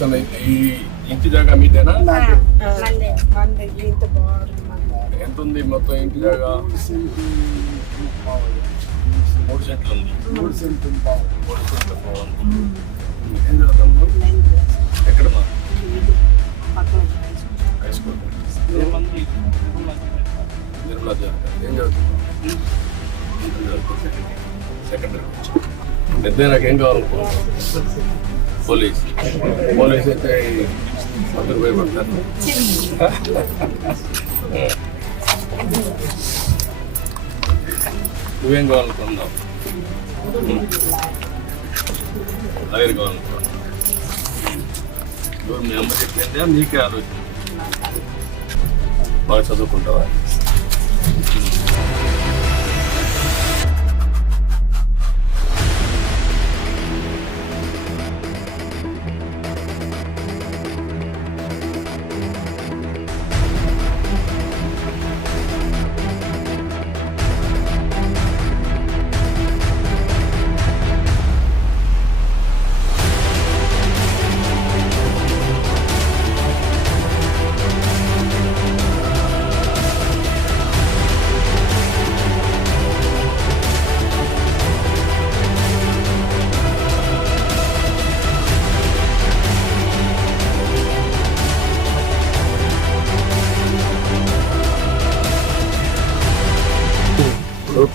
చూపిస్తాను. ఈ ఇంటి జాగా మీదేనా? ఎంత ఉంది మొత్తం ఇంటి జాగా? 3 సెంట్లు ఉంది. 3 సెంట్లు బాగుంది. ఏం చదువుతాము? ఎక్కడ మా హై స్కూల్ నిర్మలా జాతర. ఏం చదువుతున్నాం? సెకండరీ. పెద్ద నాకేం కావాలనుకో? పోలీస్ అయితే 10 రూపాయలు పడతాను. నువ్వేం కావాలనుకున్నావు? లాయర్ కావాలనుకున్నావు. మీ అమ్మ చెప్పిందా నీకే ఆలోచన? బాగా చదువుకుంటావా?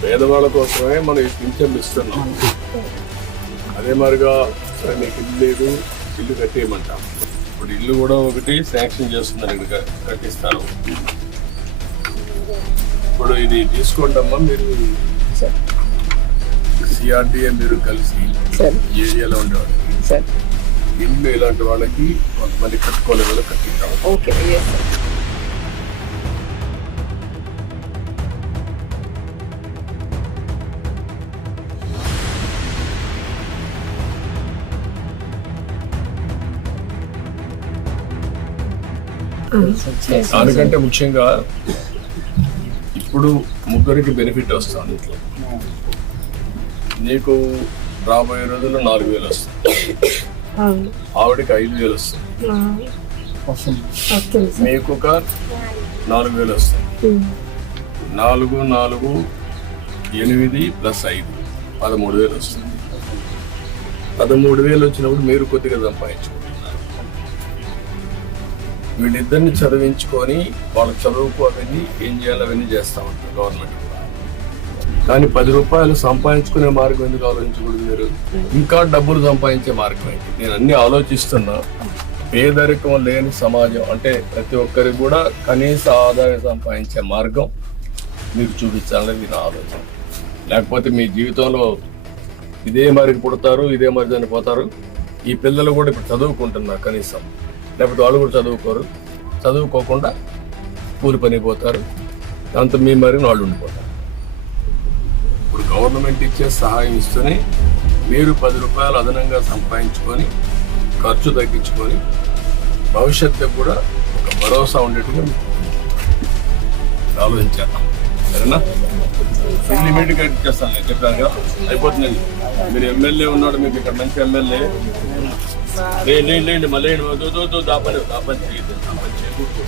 పేదవాళ్ళ కోసమే మనం ఈ పింఛన్లు ఇస్తున్నాం. అదే మరిగా సరే మీకు ఇల్లు లేదు, ఇల్లు కట్టేయమంటాం. ఇప్పుడు ఇల్లు కూడా ఒకటి శాంక్షన్ చేస్తున్నారు, ఇక్కడ కట్టిస్తారు. ఇప్పుడు ఇది తీసుకోండమ్మా. మీరు సిఆర్డిఏ మీరు కలిసి ఏరియాలో ఉండేవాళ్ళకి ఇల్లు ఇలాంటి వాళ్ళకి కొంతమంది కట్టుకోలే వాళ్ళు కట్టిస్తాం. దానికంటే ముఖ్యంగా ఇప్పుడు ముగ్గురికి బెనిఫిట్ వస్తుంది. ఇంట్లో నీకు రాబోయే రోజుల్లో 4,000 వస్తుంది, ఆవిడకి 5,000 వస్తుంది, మీకు ఒక 4,000 వస్తుంది. 4, 4, 8 + 5 13,000 వస్తుంది. 13,000 వచ్చినప్పుడు మీరు కొద్దిగా సంపాదించుకుంటారు. వీళ్ళిద్దరిని చదివించుకొని వాళ్ళ చదువుకు అవన్నీ ఏం చేయాలో అవన్నీ చేస్తూ ఉంటారు గవర్నమెంట్. కానీ 10 రూపాయలు సంపాదించుకునే మార్గం ఎందుకు ఆలోచించకూడదు? మీరు ఇంకా డబ్బులు సంపాదించే మార్గం ఏంటి? నేను అన్ని ఆలోచిస్తున్నా. పేదరికం లేని సమాజం అంటే ప్రతి ఒక్కరికి కూడా కనీస ఆదాయం సంపాదించే మార్గం మీకు చూపించాలని నేను ఆలోచన. లేకపోతే మీ జీవితంలో ఇదే మరికి పుడతారు, ఇదే మరి చనిపోతారు. ఈ పిల్లలు కూడా ఇప్పుడు చదువుకుంటున్నారు కనీసం, లేకపోతే వాళ్ళు కూడా చదువుకోరు. చదువుకోకుండా కూలి పని పోతారు, దాంతో మీ మరి వాళ్ళు ఉండిపోతారు. ఇప్పుడు గవర్నమెంట్ ఇచ్చే సహాయం ఇస్తూనే మీరు 10 రూపాయలు అదనంగా సంపాదించుకొని ఖర్చు తగ్గించుకొని భవిష్యత్తుకు కూడా ఒక భరోసా ఉండేట్టుగా ఆలోచించాను. సరేనా? ఇల్లు ఇమీడియట్గా ఇచ్చేస్తాను. నేను చెప్పాను కదా, అయిపోతుంది. మీరు ఎమ్మెల్యే ఉన్నాడు, మీకు ఇక్కడ మంచి ఎమ్మెల్యే. లేండి మళ్ళీ దాపని చేయకూడదు.